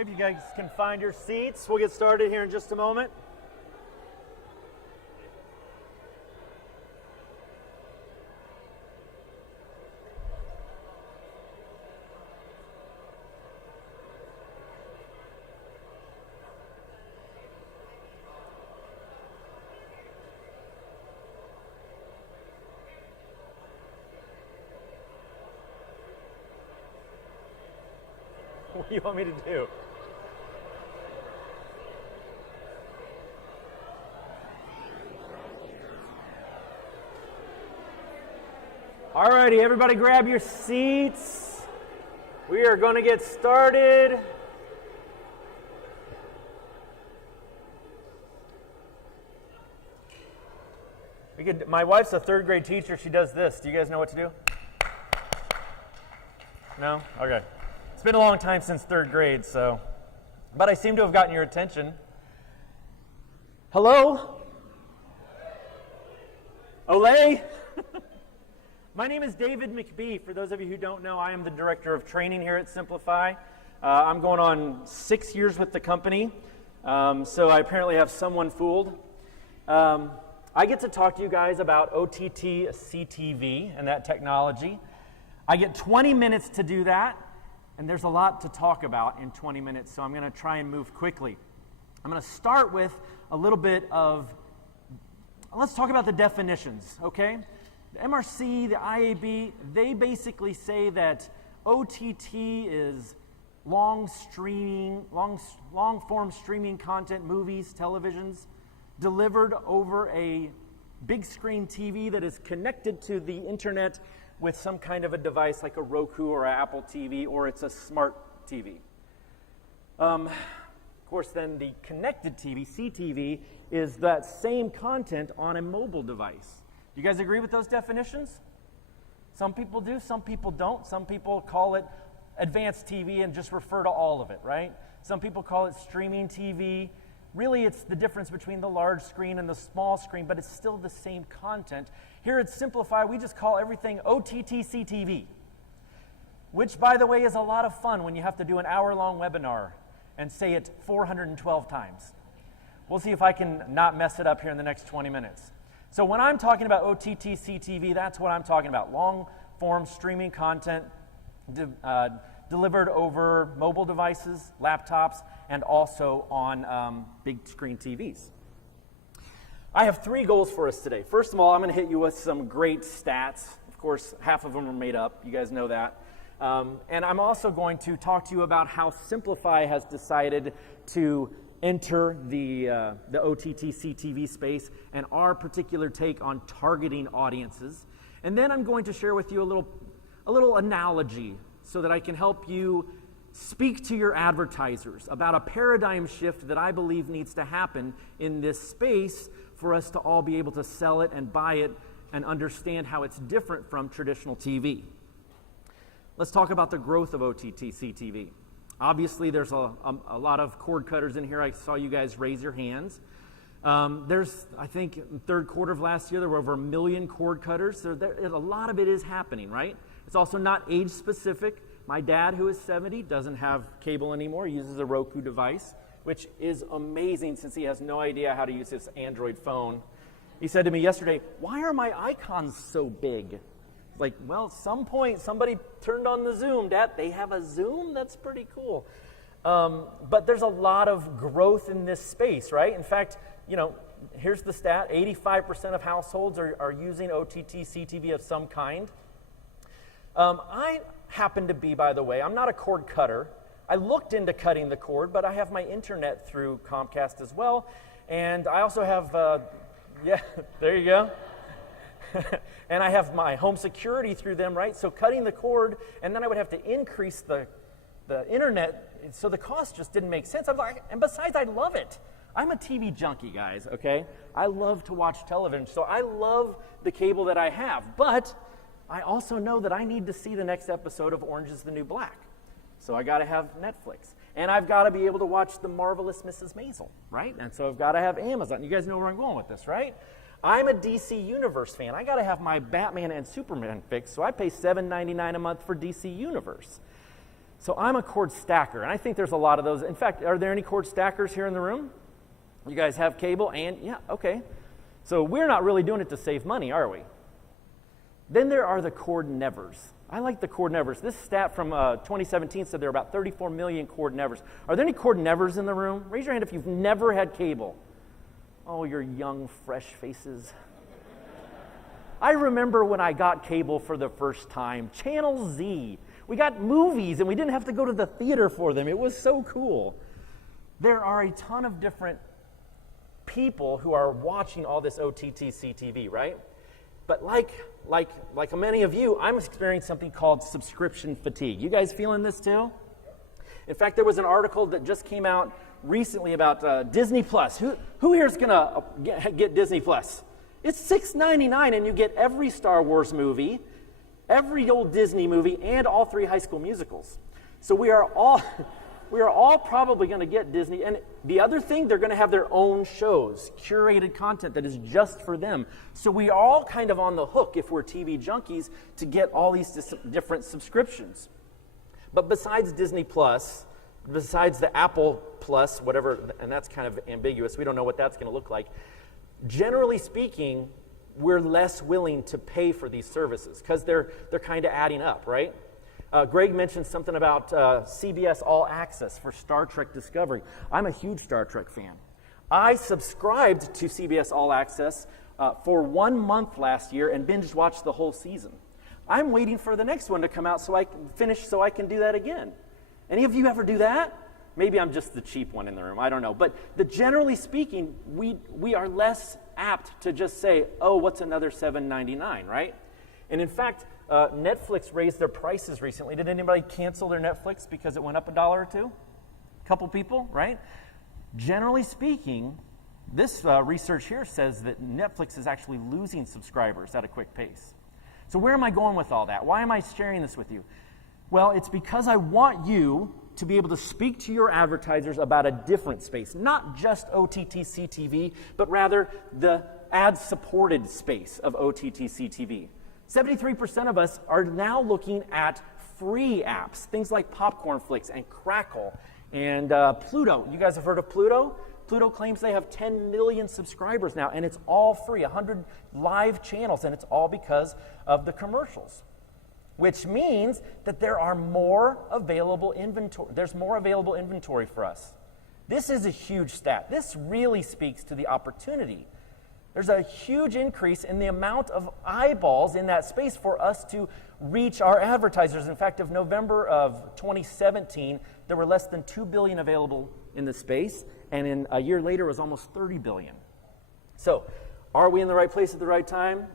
If you guys can find your seats, we'll get started here in just a moment. What do you want me to do? Alrighty, everybody grab your seats. We are going to get started. My wife's a third grade teacher. She does this. Do you guys know what to do? No? Okay. It's been a long time since third grade, but I seem to have gotten your attention. Hello? Olay? My name is David McBee. For those of you who don't know, I am the Director of Training here at Simpli.fi. I'm going on 6 years with the company, so I apparently have someone fooled. I get to talk to you guys about OTT CTV and that technology. I get 20 minutes to do that, and there's a lot to talk about in 20 minutes, so I'm going to try and move quickly. I'm going to start with a little bit of, let's talk about the definitions, okay? The MRC, the IAB, they basically say that OTT is long-form streaming content, movies, televisions, delivered over a big screen TV that is connected to the internet with some kind of a device like a Roku or an Apple TV, or it's a smart TV. Of course, then the connected TV, CTV, is that same content on a mobile device. Do you guys agree with those definitions? Some people do, some people don't. Some people call it advanced TV and just refer to all of it, right? Some people call it streaming TV. Really, it's the difference between the large screen and the small screen, but it's still the same content. Here at Simpli.fi, we just call everything OTT CTV, which, by the way, is a lot of fun when you have to do an hour-long webinar and say it 412 times. We'll see if I can not mess it up here in the next 20 minutes. So when I'm talking about OTT CTV, that's what I'm talking about. Long-form streaming content delivered over mobile devices, laptops, and also on big screen TVs. I have 3 goals for us today. First of all, I'm going to hit you with some great stats. Of course, half of them are made up. You guys know that. And I'm also going to talk to you about how Simpli.fi has decided to enter the OTT CTV space and our particular take on targeting audiences. And then I'm going to share with you a little analogy so that I can help you speak to your advertisers about a paradigm shift that I believe needs to happen in this space for us to all be able to sell it and buy it and understand how it's different from traditional TV. Let's talk about the growth of OTT CTV. Obviously, there's a lot of cord cutters in here. I saw you guys raise your hands. I think, in the third quarter of last year, there were over 1 million cord cutters. So a lot of it is happening, right? It's also not age-specific. My dad, who is 70, doesn't have cable anymore. He uses a Roku device, which is amazing since he has no idea how to use his Android phone. He said to me yesterday, "Why are my icons so big?" Like, well, at some point, somebody turned on the Zoom. Dad, they have a Zoom? That's pretty cool. But there's a lot of growth in this space, right? In fact, here's the stat. 85% of households are using OTT CTV of some kind. I happen to be, by the way, I'm not a cord cutter. I looked into cutting the cord, but I have my internet through Comcast as well. And I also have, yeah, there you go. And I have my home security through them, right? So cutting the cord, and then I would have to increase the internet, so the cost just didn't make sense. I'm like, and besides, I love it. I'm a TV junkie, guys, okay? I love to watch television, so I love the cable that I have. But I also know that I need to see the next episode of Orange is the New Black. So I got to have Netflix. And I've got to be able to watch The Marvelous Mrs. Maisel, right? And so I've got to have Amazon. You guys know where I'm going with this, right? I'm a DC Universe fan. I got to have my Batman and Superman fix, so I pay $7.99 a month for DC Universe. So I'm a cord stacker, and I think there's a lot of those. In fact, are there any cord stackers here in the room? You guys have cable and, yeah, okay. So we're not really doing it to save money, are we? Then there are the cord nevers. I like the cord nevers. This stat from 2017 said there are about 34 million cord nevers. Are there any cord nevers in the room? Raise your hand if you've never had cable. Oh, you're young, fresh faces. I remember when I got cable for the first time, Channel Z. We got movies and we didn't have to go to the theater for them. It was so cool. There are a ton of different people who are watching all this OTT CTV, right? But like many of you, I'm experiencing something called subscription fatigue. You guys feeling this too? In fact, there was an article that just came out recently about Disney Plus. Who here is going to get Disney Plus? It's $6.99 and you get every Star Wars movie, every old Disney movie, and all 3 High School Musicals. So we are all probably going to get Disney. And the other thing, they're going to have their own shows, curated content that is just for them. So we are all kind of on the hook, if we're TV junkies, to get all these different subscriptions. But besides Disney Plus, besides the Apple Plus, whatever, and that's kind of ambiguous, we don't know what that's going to look like. Generally speaking, we're less willing to pay for these services because they're kind of adding up, right? Greg mentioned something about CBS All Access for Star Trek Discovery. I'm a huge Star Trek fan. I subscribed to CBS All Access for 1 month last year and binge watched the whole season. I'm waiting for the next one to come out so I can finish so I can do that again. Any of you ever do that? Maybe I'm just the cheap one in the room, I don't know. But generally speaking, we are less apt to just say, oh, what's another $7.99, right? And in fact, Netflix raised their prices recently. Did anybody cancel their Netflix because it went up $1 or $2? A couple people, right? Generally speaking, this research here says that Netflix is actually losing subscribers at a quick pace. So where am I going with all that? Why am I sharing this with you? Well, it's because I want you to be able to speak to your advertisers about a different space, not just OTT CTV, but rather the ad-supported space of OTT CTV. 73% of us are now looking at free apps, things like Popcorn Flicks and Crackle and Pluto. You guys have heard of Pluto? Pluto claims they have 10 million subscribers now, and it's all free, 100 live channels, and it's all because of the commercials. Which means that there are more available inventory. There's more available inventory for us. This is a huge stat. This really speaks to the opportunity. There's a huge increase in the amount of eyeballs in that space for us to reach our advertisers. In fact, of November of 2017, there were less than 2 billion available in the space, and in a year later, it was almost 30 billion. So, are we in the right place at the right time?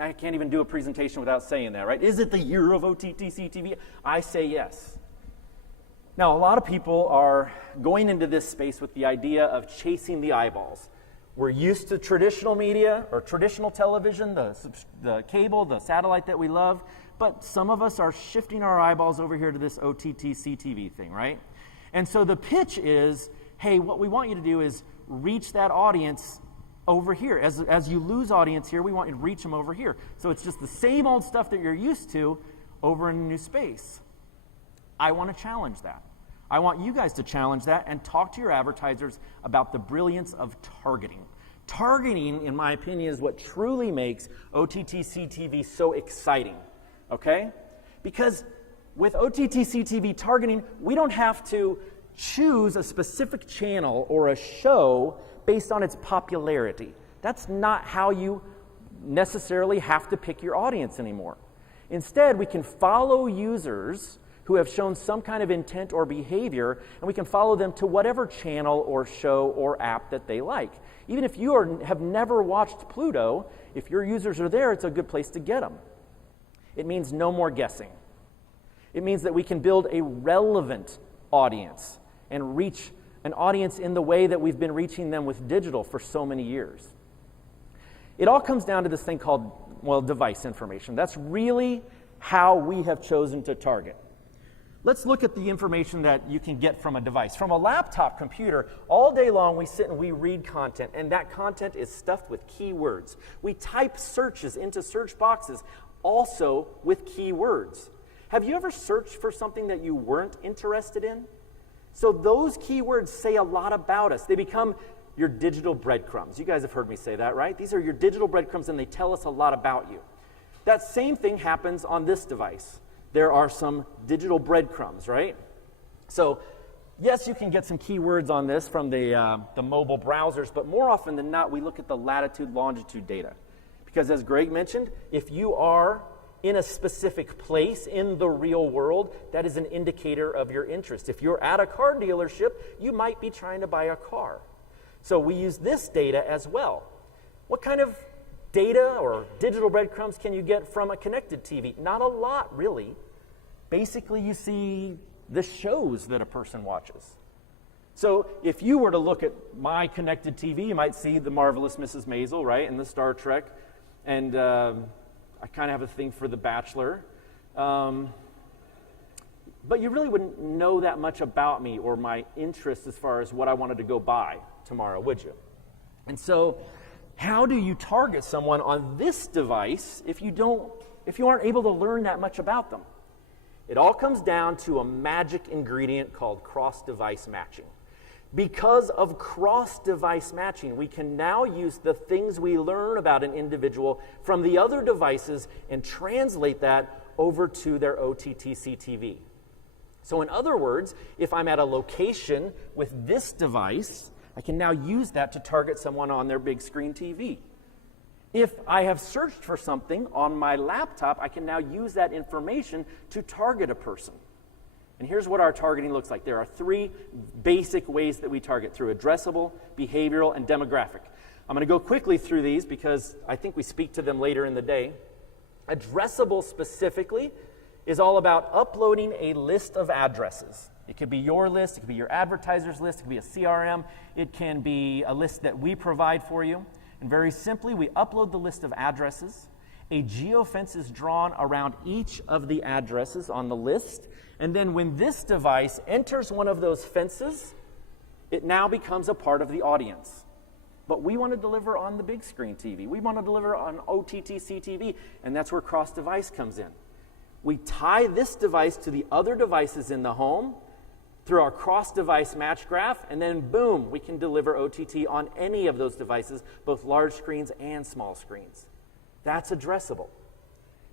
I can't even do a presentation without saying that, right? Is it the year of OTT CTV? I say yes. Now, a lot of people are going into this space with the idea of chasing the eyeballs. We're used to traditional media or traditional television, the cable, the satellite that we love, but some of us are shifting our eyeballs over here to this OTT CTV thing, right? And so the pitch is, hey, what we want you to do is reach that audience over here. As you lose audience here, we want you to reach them over here. So it's just the same old stuff that you're used to over in a new space. I want to challenge that. I want you guys to challenge that and talk to your advertisers about the brilliance of targeting. Targeting, in my opinion, is what truly makes OTT CTV so exciting, okay? Because with OTT CTV targeting, we don't have to choose a specific channel or a show based on its popularity. That's not how you necessarily have to pick your audience anymore. Instead, we can follow users who have shown some kind of intent or behavior, and we can follow them to whatever channel or show or app that they like. Even if you have never watched Pluto, if your users are there, it's a good place to get them. It means no more guessing. It means that we can build a relevant audience and reach an audience in the way that we've been reaching them with digital for so many years. It all comes down to this thing called, well, device information. That's really how we have chosen to target. Let's look at the information that you can get from a device. From a laptop computer, all day long we sit and we read content, and that content is stuffed with keywords. We type searches into search boxes also with keywords. Have you ever searched for something that you weren't interested in? So those keywords say a lot about us. They become your digital breadcrumbs. You guys have heard me say that, right? These are your digital breadcrumbs, and they tell us a lot about you. That same thing happens on this device. There are some digital breadcrumbs, right? So yes, you can get some keywords on this from the mobile browsers, but more often than not, we look at the latitude, longitude data. Because as Greg mentioned, if you are in a specific place in the real world, that is an indicator of your interest. If you're at a car dealership, you might be trying to buy a car. So we use this data as well. What kind of data or digital breadcrumbs can you get from a connected TV? Not a lot, really. Basically, you see the shows that a person watches. So if you were to look at my connected TV, you might see The Marvelous Mrs. Maisel, right, and the Star Trek, and I kind of have a thing for The Bachelor. But you really wouldn't know that much about me or my interests as far as what I wanted to go buy tomorrow, would you? And so how do you target someone on this device if you aren't able to learn that much about them? It all comes down to a magic ingredient called cross-device matching. Because of cross-device matching, we can now use the things we learn about an individual from the other devices and translate that over to their OTT CTV. So in other words, if I'm at a location with this device, I can now use that to target someone on their big screen TV. If I have searched for something on my laptop, I can now use that information to target a person. And here's what our targeting looks like. There are 3 basic ways that we target through addressable, behavioral, and demographic. I'm going to go quickly through these because I think we speak to them later in the day. Addressable specifically is all about uploading a list of addresses. It could be your list, it could be your advertiser's list, it could be a CRM, it can be a list that we provide for you. And very simply, we upload the list of addresses. A geofence is drawn around each of the addresses on the list. And then when this device enters one of those fences, it now becomes a part of the audience. But we want to deliver on the big screen TV. We want to deliver on OTT CTV, and that's where cross-device comes in. We tie this device to the other devices in the home through our cross-device match graph, and then boom, we can deliver OTT on any of those devices, both large screens and small screens. That's addressable.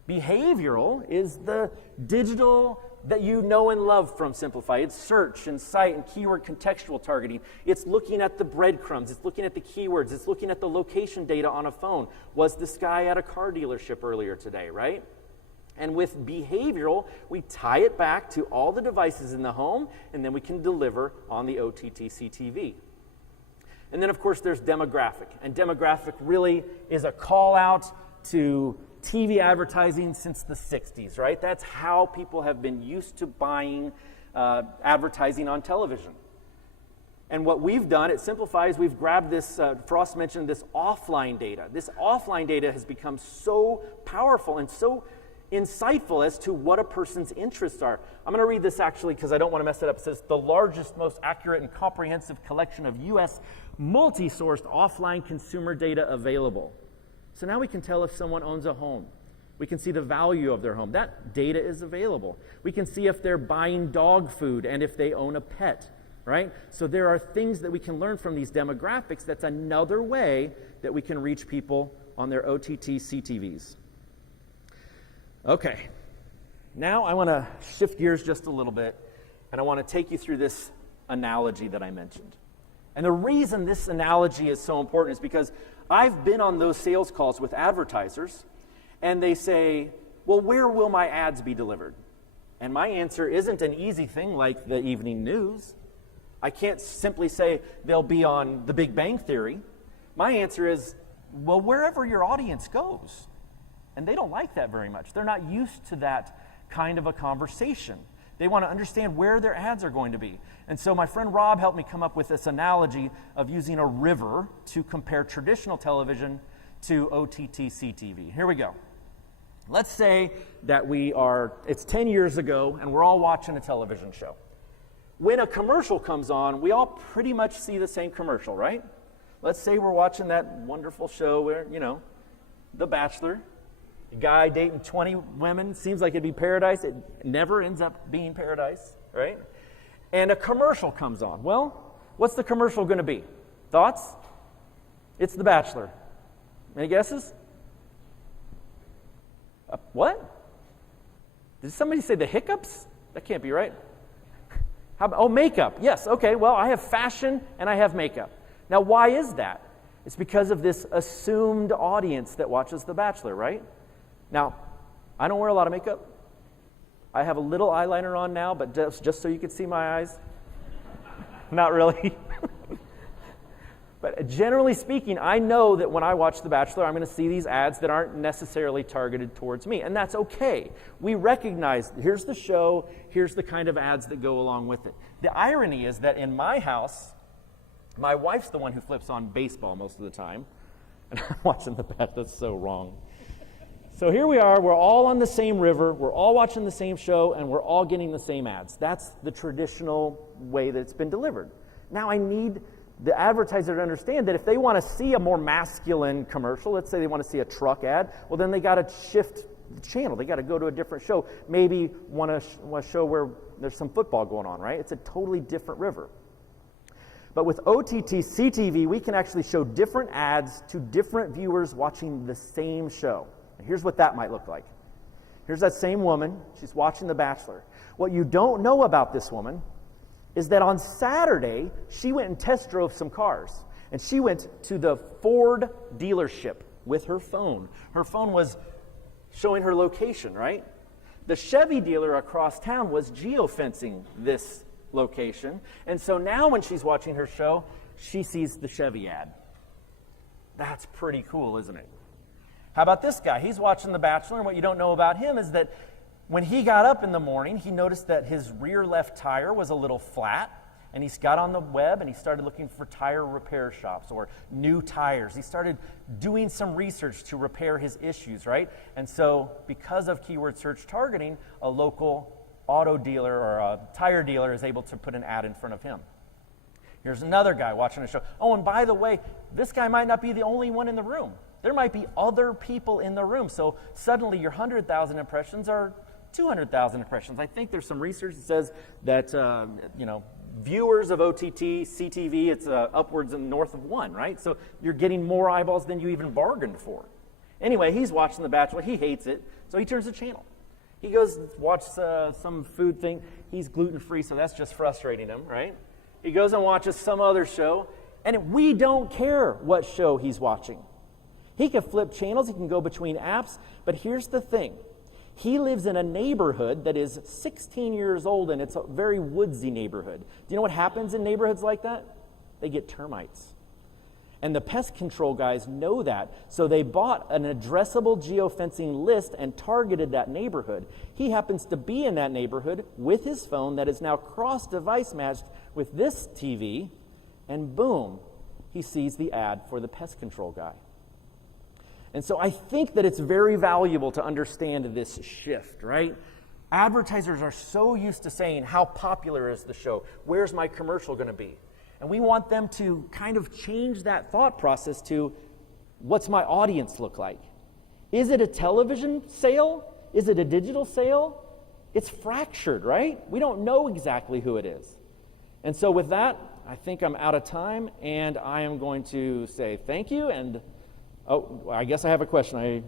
Behavioral is the digital that you know and love from Simpli.fi. It's search and site and keyword contextual targeting. It's looking at the breadcrumbs. It's looking at the keywords. It's looking at the location data on a phone. Was this guy at a car dealership earlier today, right? And with behavioral, we tie it back to all the devices in the home, and then we can deliver on the OTT CTV. And then, of course, there's demographic. And demographic really is a call out to TV advertising since the 60s, right? That's how people have been used to buying advertising on television. And what we've done at Simpli.fi is we've grabbed this, Frost mentioned this offline data. This offline data has become so powerful and so insightful as to what a person's interests are. I'm going to read this actually because I don't want to mess it up. It says, the largest, most accurate, and comprehensive collection of U.S. multi-sourced offline consumer data available. So now we can tell if someone owns a home. We can see the value of their home. That data is available. We can see if they're buying dog food and if they own a pet, right? So there are things that we can learn from these demographics. That's another way that we can reach people on their OTT CTVs. Okay, now I want to shift gears just a little bit, and I want to take you through this analogy that I mentioned. And the reason this analogy is so important is because I've been on those sales calls with advertisers, and they say, well, where will my ads be delivered? And my answer isn't an easy thing like the evening news. I can't simply say they'll be on The Big Bang Theory. My answer is, well, wherever your audience goes. And they don't like that very much. They're not used to that kind of a conversation. They want to understand where their ads are going to be. And so my friend Rob helped me come up with this analogy of using a river to compare traditional television to OTT CTV. Here we go. Let's say that it's 10 years ago and we're all watching a television show. When a commercial comes on, we all pretty much see the same commercial, right? Let's say we're watching that wonderful show where, The Bachelor. guy dating 20 women, seems like it'd be paradise. It never ends up being paradise, right? And a commercial comes on. Well, what's the commercial going to be? Thoughts? It's The Bachelor. Any guesses? What? Did somebody say the hiccups? That can't be right. Makeup. Yes, okay. Well, I have fashion and I have makeup. Now, why is that? It's because of this assumed audience that watches The Bachelor, right? Now, I don't wear a lot of makeup. I have a little eyeliner on now, but just so you can see my eyes. Not really. But generally speaking, I know that when I watch The Bachelor, I'm going to see these ads that aren't necessarily targeted towards me, and that's okay. We recognize, here's the show, here's the kind of ads that go along with it. The irony is that in my house, my wife's the one who flips on baseball most of the time, and I'm watching The Bachelor. That's so wrong. So here we are, we're all on the same river, we're all watching the same show, and we're all getting the same ads. That's the traditional way that it's been delivered. Now I need the advertiser to understand that if they want to see a more masculine commercial, let's say they want to see a truck ad, well then they got to shift the channel. They got to go to a different show. Maybe want a show where there's some football going on, right? It's a totally different river. But with OTT CTV, we can actually show different ads to different viewers watching the same show. And here's what that might look like. Here's that same woman. She's watching The Bachelor. What you don't know about this woman is that on Saturday, she went and test drove some cars. And she went to the Ford dealership with her phone. Her phone was showing her location, right? The Chevy dealer across town was geofencing this location. And so now when she's watching her show, she sees the Chevy ad. That's pretty cool, isn't it? How about this guy? He's watching The Bachelor, and what you don't know about him is that when he got up in the morning, he noticed that his rear left tire was a little flat, and he got on the web and he started looking for tire repair shops or new tires. He started doing some research to repair his issues, right? And so because of keyword search targeting, a local auto dealer or a tire dealer is able to put an ad in front of him. Here's another guy watching a show. Oh, and by the way, this guy might not be the only one in the room. There might be other people in the room. So suddenly your 100,000 impressions are 200,000 impressions. I think there's some research that says that, viewers of OTT, CTV, it's upwards and north of 1, right? So you're getting more eyeballs than you even bargained for. Anyway, he's watching The Bachelor. He hates it, so he turns the channel. He goes watch some food thing. He's gluten-free, so that's just frustrating him, right? He goes and watches some other show, and we don't care what show he's watching. He can flip channels. He can go between apps, but here's the thing. He lives in a neighborhood that is 16 years old, and it's a very woodsy neighborhood. Do you know what happens in neighborhoods like that? They get termites. And the pest control guys know that, so they bought an addressable geofencing list and targeted that neighborhood. He happens to be in that neighborhood with his phone that is now cross-device matched with this TV, and boom, he sees the ad for the pest control guy. And so I think that it's very valuable to understand this shift, right? Advertisers are so used to saying, how popular is the show? Where's my commercial going to be? And we want them to kind of change that thought process to, what's my audience look like? Is it a television sale? Is it a digital sale? It's fractured, right? We don't know exactly who it is. And so with that, I think I'm out of time, and I am going to say thank you, and I guess I have a question.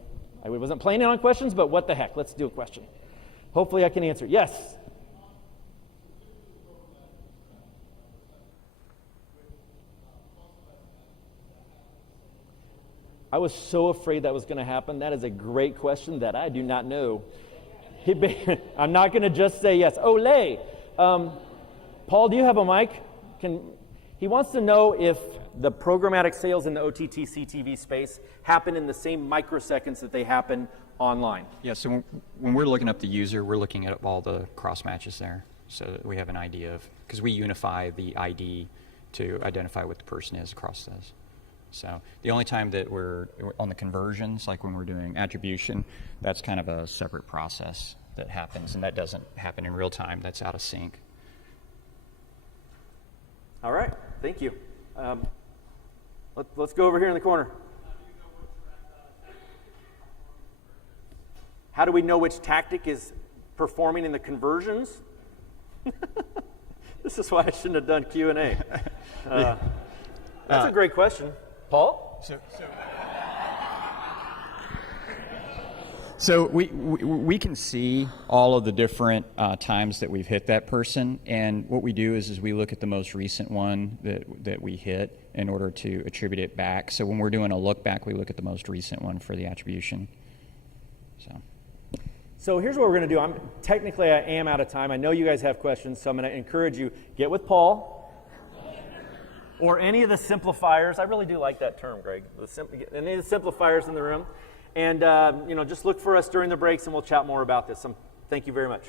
I wasn't planning on questions, but what the heck? Let's do a question. Hopefully I can answer. Yes? I was so afraid that was going to happen. That is a great question that I do not know. I'm not going to just say yes. Olay. Paul, do you have a mic? He wants to know if the programmatic sales in the OTT CTV space happen in the same microseconds that they happen online. Yeah, so when we're looking up the user, we're looking at all the cross matches there, so that we have an idea of, because we unify the ID to identify what the person is across those. So the only time that we're on the conversions, like when we're doing attribution, that's kind of a separate process that happens, and that doesn't happen in real time. That's out of sync. All right, thank you. Let's go over here in the corner. How do we know which tactic is performing in the conversions? This is why I shouldn't have done Q&A. That's a great question. Paul? So we can see all of the different times that we've hit that person, and what we do is we look at the most recent one that we hit in order to attribute it back. So when we're doing a look back, we look at the most recent one for the attribution. So here's what we're going to do. I am out of time. I know you guys have questions, so I'm going to encourage you, get with Paul or any of the simplifiers. I really do like that term, Greg. Any of the simplifiers in the room. And just look for us during the breaks, and we'll chat more about this. Thank you very much.